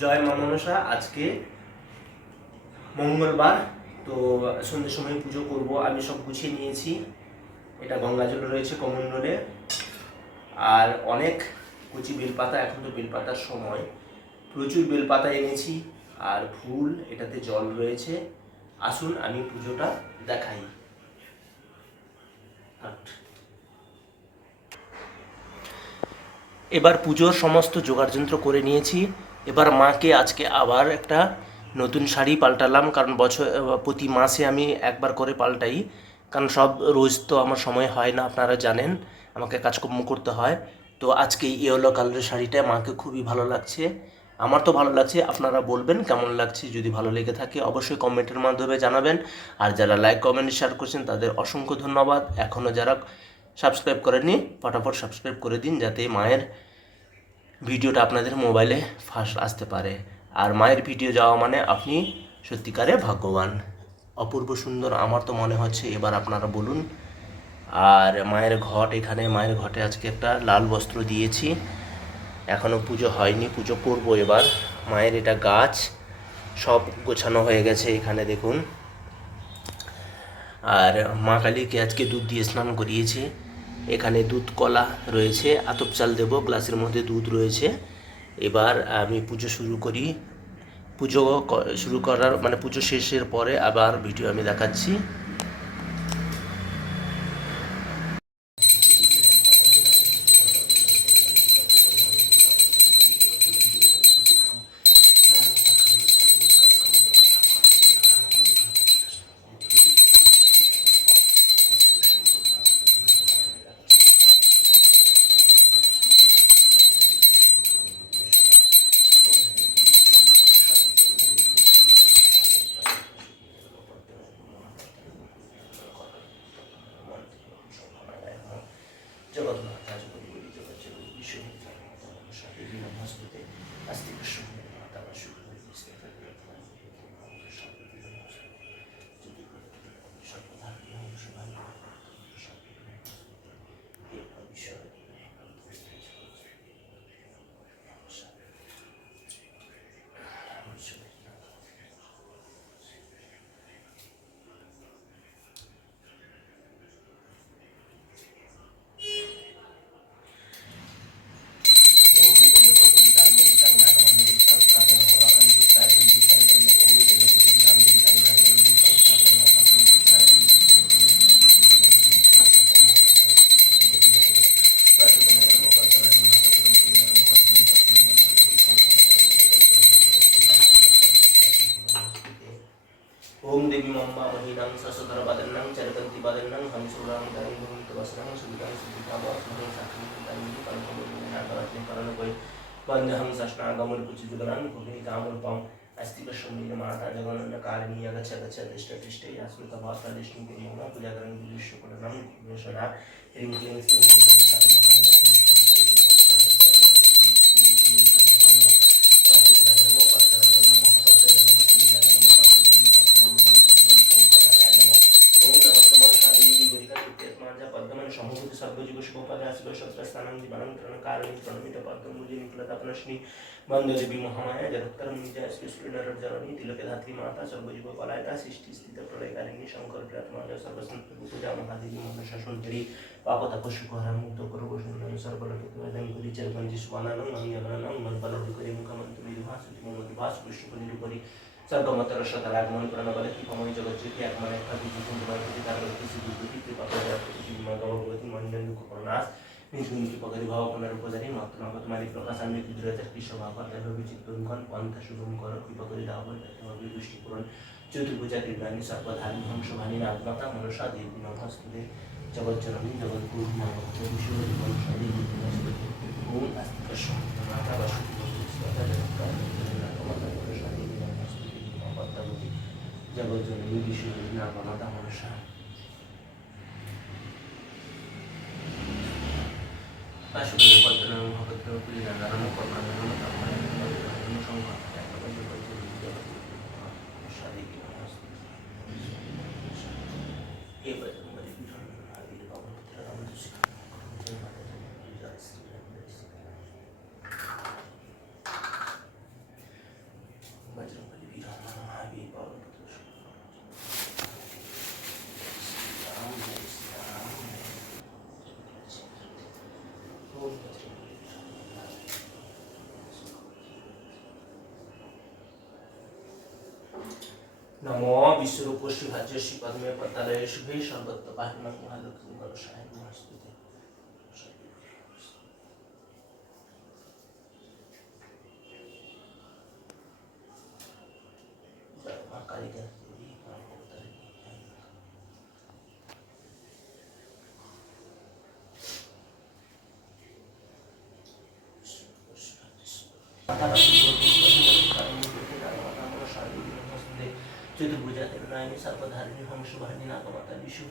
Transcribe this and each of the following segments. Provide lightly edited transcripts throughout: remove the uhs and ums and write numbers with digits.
জয় মা মনসা। আজকে মঙ্গলবার, তো সন্ধ্যের সময় পুজো করব। আমি সব গুছিয়ে নিয়েছি। এটা গঙ্গা জল রয়েছে কমণ্ডলে, আর অনেক কুচি বেলপাতা। এখন তো বেলপাতার সময়, প্রচুর বেলপাতা এনেছি আর ফুল, এটাতে জল রয়েছে। আসুন আমি পুজোটা দেখাই। এবার পুজোর সমস্ত জোগাড়যন্ত্র করে নিয়েছি। এবার মাকে আজকে আবার একটা নতুন শাড়ি পাল্টালাম, কারণ প্রতি মাসে আমি একবার করে পাল্টাই, কারণ সব রোজ তো আমার সময় হয় না, আপনারা জানেন আমাকে কাজকর্ম করতে হয়। তো আজকে ইয়েলো কালারের শাড়িটা মাকে খুবই ভালো লাগছে, আমার তো ভালো লাগছে। আপনারা বলবেন কেমন লাগছে, যদি ভালো লেগে থাকে অবশ্যই কমেন্টের মাধ্যমে জানাবেন। আর যারা লাইক কমেন্ট শেয়ার করছেন তাদের অসংখ্য ধন্যবাদ। এখনও যারা সাবস্ক্রাইব করেননি ফটাফট সাবস্ক্রাইব করে দিন, যাতে মায়ের ভিডিওটা আপনাদের মোবাইলে ফার্স্ট আসতে পারে। আর মায়ের ভিডিও যাওয়া মানে আপনি সত্যিকারে ভাগ্যবান। অপূর্ব সুন্দর আমার তো মনে হচ্ছে। এবার আপনারা বলুন। আর মায়ের ঘট, এখানে মায়ের ঘটে আজকে একটা লাল বস্ত্র দিয়েছি। এখনও পুজো হয়নি, পুজো করবো এবার। মায়ের এটা গাছ, সব গোছানো হয়ে গেছে এখানে দেখুন। আর মা কালীকে আজকে দুধ দিয়ে স্নান করিয়েছে। এখানে দুধ কলা রয়েছে, আতপ চাল দেবো, গ্লাসের মধ্যে দুধ রয়েছে। এবার আমি পুজো শুরু করি। পুজো শুরু করার মানে পুজো শেষের পরে আবার ভিডিও আমি দেখাচ্ছি। জগন্নাথ জগৎ জগৎ জগৎ বিশ্ব নমস্তে আস্তি বিশ্ব মাতা ओम देवी मम्मा महीनां ससुधर बदन्नं चरकंती बदन्नं हंसुरां दायं भूमितवस्त्रं सुविधां सुविधावस्त्रं साक्षितां करणपरत्ने करणकोय बन्धहं सष्णागमन कुचिजुगरां भूमि कामरूपं अस्ति कश्मीर माता जगन्नाकारिणी अगच्छ गच्छ तिष्ठ तिष्ठे अस्मृत भाषा विष्णु के योगा पूजा करें विश्वकुलनं विष्णुना ह्रीं क्लीं श्रीं সমভূতি সর্বজীব শুভপদে আসিব সস্তাস্থানং জীবনং ত্রণকারিণী প্রণমিত পদ্মমূলে নিকুলতাপনশ্রী বন্দে দেবী মহামায়া জগত্তরং নিজা শ্রীষ্ণরজননী তিলকে ধাত্রী মাতা সর্বজীব পলায়তা সৃষ্টি স্থিত প্রলয়কারিণী শঙ্কর প্রাত্মা সর্বসন্ত পূজা মহাদেবী মনসা সুন্দরী পাপতাপ সুখহরা মুক্ত করো বৈষ্ণব সর্বলোকিতং গুরি চরবঞ্জি স্বানানং মঙ্গলানং মঙ্গলদুকরি মুখমন্ত বিভাসুতি মমদিভাস বিষ্ণুপনিরূপরি सर्गमतर शतल आगमन प्रणबल कृपमय जगज्योति आगमन कवि जितुं भगवती तारवती सिद्धि कृपा प्रजापति भगवती मंडल दुख प्रणाश निजुनि कृपकरी भाव पुनरुपदारी मातृनाभ तुम्हारी प्रकाशान्य विद्रोह कृष्ण भाव दैव विचित्र दुखन पंथ शुभम कर कृपा करी दावन भव्य दृष्टि पूरण चतुर्भुजा दिव्यानि सर्वधारी हंसवाणी नागमाता मनसा देवी नमस्ते जगज्जननी जगद्गुरु नमस्ते विष्णु मनसा देवी नमस्ते ओम अस्ति माता वसुदेव स्वतः जगज्जननी विष्णु नागमाता मनसा Pasukun Patranam Bhagavatam Purinagaram Kormanam Tammanam Sangha Shadi नमो विश्वरूपस्य भाज्यस्य पद्मे पतालये शुभे सर्वत्र पाहिनं महालक्ष्मी वरसाय नमस्ते। चतुर्भुजा देवनायनी सर्वधारिणी हंसवाहिनी नागमाता विशु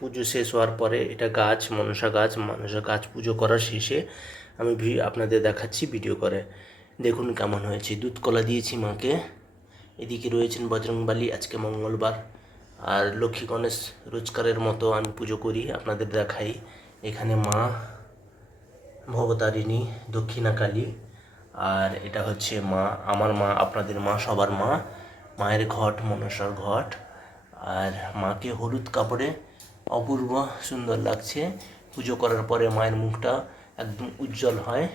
পুজো শেষ হওয়ার পরে এটা গাছ মনসা গাছ পুজো করার শেষে আমি আপনাদের দেখাচ্ছি ভিডিও করে। দেখুন কেমন হয়েছে। দুধ কলা দিয়েছি মাকে। এদিকে রয়েছেন বজরংবলী, আজকে মঙ্গলবার। আর লক্ষ্মী গণেশ রোজকারের মতো আমি পুজো করি, আপনাদের দেখাই। এখানে মা ভবতারিণী, দক্ষিণা কালী, আর এটা হচ্ছে মা, আমার মা, আপনাদের মা, সবার মা, মায়ের ঘট, মনসার ঘট। আর মাকে হলুদ কাপড়ে অপূর্ব সুন্দর লাগছে। পুজো করার পরে মায়ের মুখটা একদম উজ্জ্বল হয়।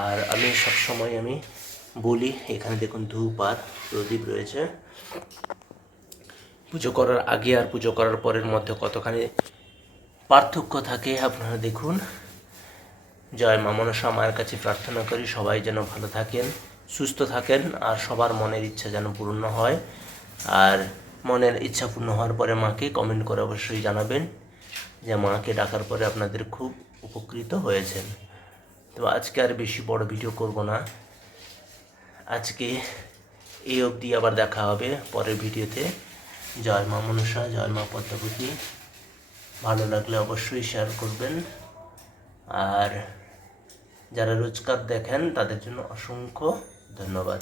আর আমি সবসময় বলি, এখানে দেখুন ধূপ আর প্রদীপ রয়েছে। পুজো করার আগে আর পুজো করার পরের মধ্যে কতখানি পার্থক্য থাকে আপনারা দেখুন। জয় মা মনসা মায়ের কাছে প্রার্থনা করি সবাই যেন ভালো থাকেন, সুস্থ থাকেন, আর সবার মনের ইচ্ছা যেন পূর্ণ হয়। আর মনের ইচ্ছা পূর্ণ হওয়ার পরে মাকে কমেন্ট করে অবশ্যই জানাবেন যে মাকে ডাকার পরে আপনাদের খুব উপকৃত হয়েছেন। তো আজকে আর বেশি বড় ভিডিও করব না, আজকে এই অবধি। আবার দেখা হবে পরের ভিডিওতে। জয় মা মনসা, জয় মা পদ্মাবতী। ভালো লাগলে অবশ্যই শেয়ার করবেন। আর যারা রোজকার দেখেন তাদের জন্য অসংখ্য ধন্যবাদ।